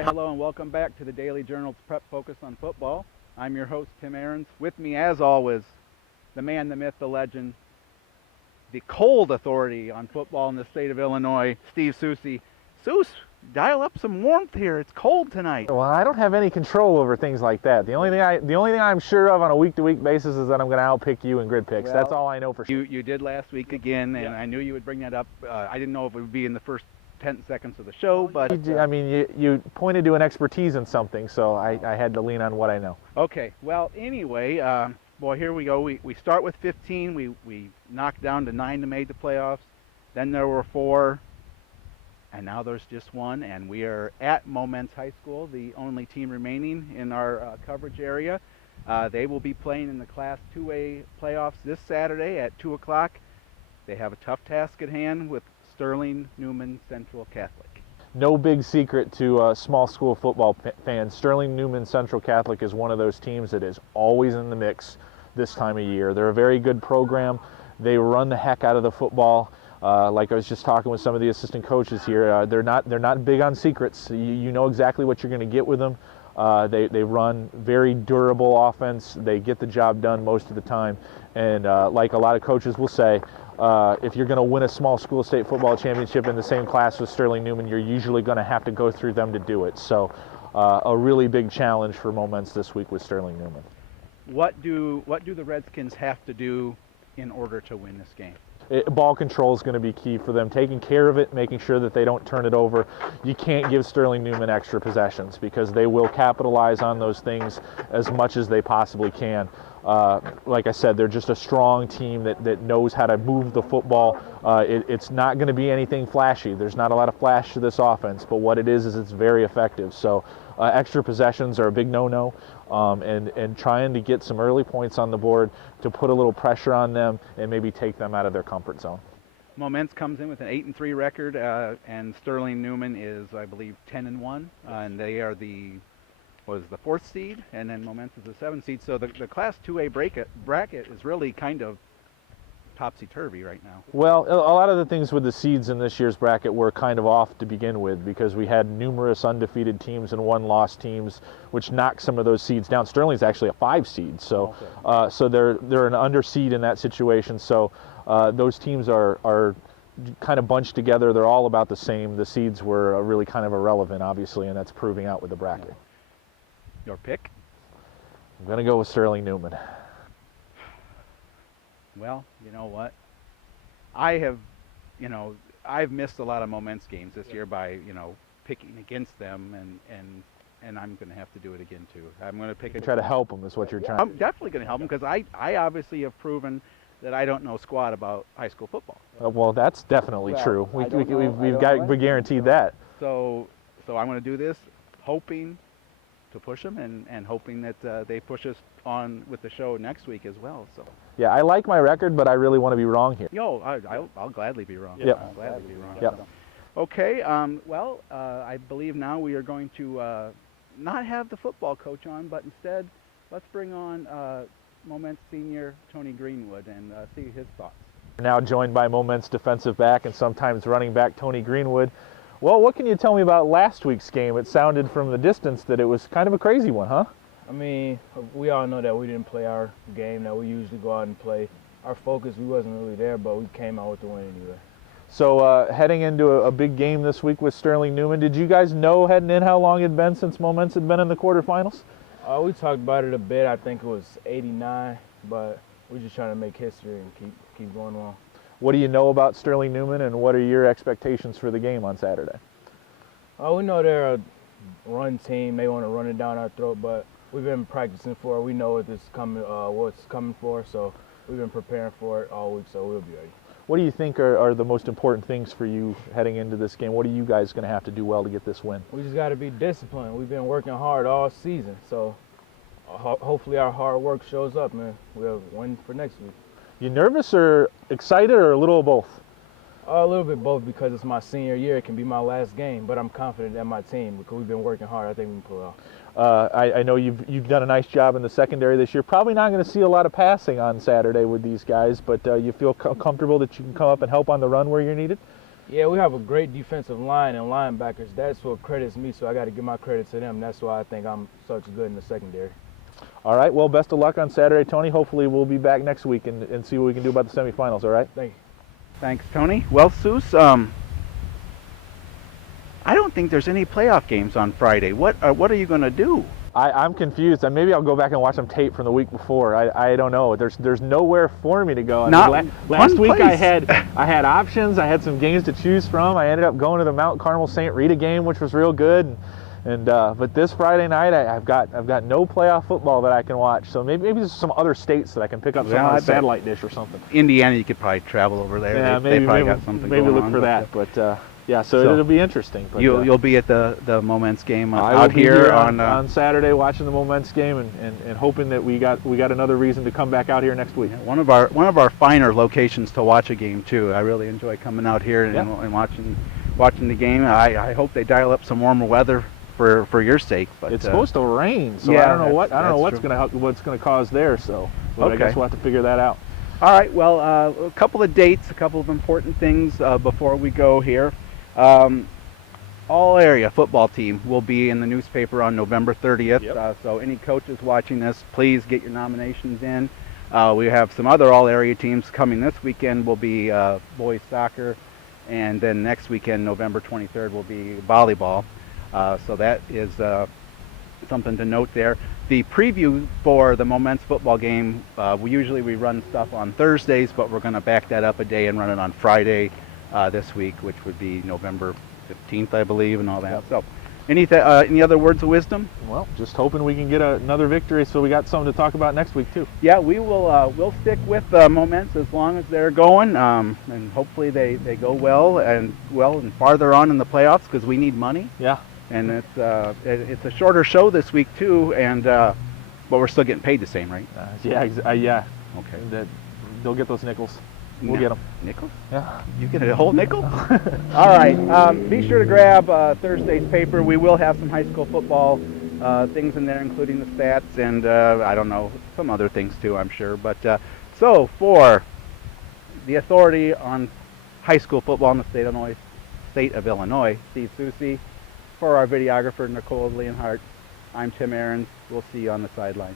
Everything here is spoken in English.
Hi, hello, and welcome back to the Daily Journal's Prep Focus on Football. I'm your host, Tim Ahrens. With me, as always, the man, the myth, the legend, the cold authority on football in the state of Illinois, Steve Soucie. Soos, dial up some warmth here. It's cold tonight. Well, I don't have any control over things like that. The only thing I'm sure of on a week-to-week basis is that I'm going to outpick you in grid picks. Well, that's all I know for sure. You did last week again, and I knew you would bring that up. I didn't know if it would be in the first 10 seconds of the show, but I mean, you pointed to an expertise in something, so I had to lean on what I know. Okay, well, anyway, boy, here we go. We start with 15. We knocked down to 9 to make the playoffs. Then there were 4, and now there's just 1. And we are at Momence High School, the only team remaining in our coverage area. They will be playing in the Class 2A playoffs this Saturday at 2 o'clock. They have a tough task at hand with Sterling Newman Central Catholic. No big secret to small school football fans. Sterling Newman Central Catholic is one of those teams that is always in the mix this time of year. They're a very good program. They run the heck out of the football. Like I was just talking with some of the assistant coaches here, they're not big on secrets. You know exactly what you're going to get with them. They run very durable offense. They get the job done most of the time. And like a lot of coaches will say, if you're going to win a small school state football championship in the same class with Sterling Newman, you're usually going to have to go through them to do it. So a really big challenge for Momence this week with Sterling Newman. What do the Redskins have to do in order to win this game? Ball control is going to be key for them, taking care of it, making sure that they don't turn it over. You can't give Sterling Newman extra possessions because they will capitalize on those things as much as they possibly can. Like I said, they're just a strong team that knows how to move the football. It's not going to be anything flashy. There's not a lot of flash to this offense, but what it is it's very effective. So extra possessions are a big no-no, and trying to get some early points on the board to put a little pressure on them and maybe take them out of their comfort zone. Momence comes in with an 8-3 record, and Sterling Newman is, I believe, 10-1, and they are the 4th seed, and then Momence is the 7th seed. So the Class 2A bracket is really kind of topsy-turvy right now. Well, a lot of the things with the seeds in this year's bracket were kind of off to begin with because we had numerous undefeated teams and 1-loss teams, which knocked some of those seeds down. Sterling's actually a 5 seed, so okay. So they're an under seed in that situation. So those teams are kind of bunched together. They're all about the same. The seeds were really kind of irrelevant, obviously, and that's proving out with the bracket. Your pick? I'm going to go with Sterling Newman. Well, you know what? I've missed a lot of Momence games this year by, picking against them, and I'm going to have to do it again too. I'm going to pick try to help them is what you're trying. I'm definitely going to help them because I obviously have proven that I don't know squat about high school football. Well, that's definitely true. We guaranteed that. So I'm going to do this, hoping to push them and hoping that they push us on with the show next week as well. So yeah, I like my record, but I really want to be wrong here. I'll gladly be wrong. Yep. I'll gladly be wrong. Yep. Okay. I believe now we are going to not have the football coach on, but instead let's bring on Momence senior Tony Greenwood and see his thoughts. We're now joined by Momence defensive back and sometimes running back Tony Greenwood. Well, what can you tell me about last week's game? It sounded from the distance that it was kind of a crazy one, huh? I mean, we all know that we didn't play our game that we usually go out and play. Our focus, we wasn't really there, but we came out with the win anyway. So heading into a big game this week with Sterling Newman, did you guys know heading in how long it had been since Momence had been in the quarterfinals? We talked about it a bit. I think it was 89, but we're just trying to make history and keep going on. What do you know about Sterling Newman, and what are your expectations for the game on Saturday? We know they're a run team. They want to run it down our throat, but we've been practicing for it. We know what's coming for, so we've been preparing for it all week, so we'll be ready. What do you think are the most important things for you heading into this game? What are you guys going to have to do well to get this win? We just got to be disciplined. We've been working hard all season, so hopefully our hard work shows up, man. We'll win for next week. You nervous or excited or a little of both? A little bit both because it's my senior year. It can be my last game, but I'm confident in my team because we've been working hard. I think we can pull it off. I know you've done a nice job in the secondary this year. Probably not going to see a lot of passing on Saturday with these guys, but you feel comfortable that you can come up and help on the run where you're needed? Yeah, we have a great defensive line and linebackers. That's what credits me, so I got to give my credit to them. That's why I think I'm such good in the secondary. All right, well, best of luck on Saturday, Tony. Hopefully we'll be back next week and see what we can do about the semifinals, all right? Thank you. Thanks, Tony. Well, Souce, I don't think there's any playoff games on Friday. What are you going to do? I'm confused. Maybe I'll go back and watch some tape from the week before. I don't know. There's nowhere for me to go. Last week place. I had options. I had some games to choose from. I ended up going to the Mount Carmel St. Rita game, which was real good. But this Friday night I've got no playoff football that I can watch. So maybe there's some other states that I can pick up some on a satellite dish or something. Indiana, you could probably travel over there. Yeah, they probably got something maybe going look on, for that. But yeah, so it'll be interesting. But, you'll be at the Momence game I out will be here on Saturday watching the Momence game and hoping that we got another reason to come back out here next week. Yeah, one of our finer locations to watch a game too. I really enjoy coming out here and watching the game. I hope they dial up some warmer weather for your sake. But it's supposed to rain, so yeah, I don't know what's going to cause there. So but I guess we'll have to figure that out. All right. Well, a couple of dates, a couple of important things before we go here. All area football team will be in the newspaper on November 30th. Yep. So any coaches watching this, please get your nominations in. We have some other all area teams coming this weekend. Will be boys soccer, and then next weekend, November 23rd, will be volleyball. So that is something to note there. The preview for the Momence football game, we usually run stuff on Thursdays, but we're going to back that up a day and run it on Friday this week, which would be November 15th, I believe, and all that. Yep. So any other words of wisdom? Well, just hoping we can get another victory so we got something to talk about next week too. Yeah, we will we'll stick with Momence as long as they're going, and hopefully they go well and farther on in the playoffs because we need money. Yeah. And it's a shorter show this week too, and but we're still getting paid the same, right? Yeah. Okay. They'll get those nickels. We'll get them. Nickels? Yeah. You get a whole nickel? All right. Be sure to grab Thursday's paper. We will have some high school football things in there, including the stats and I don't know, some other things too, I'm sure. But so for the authority on high school football in the state of Illinois, Steve Soucie. For our videographer, Nicole Leonhardt, I'm Tim Ahrens. We'll see you on the sideline.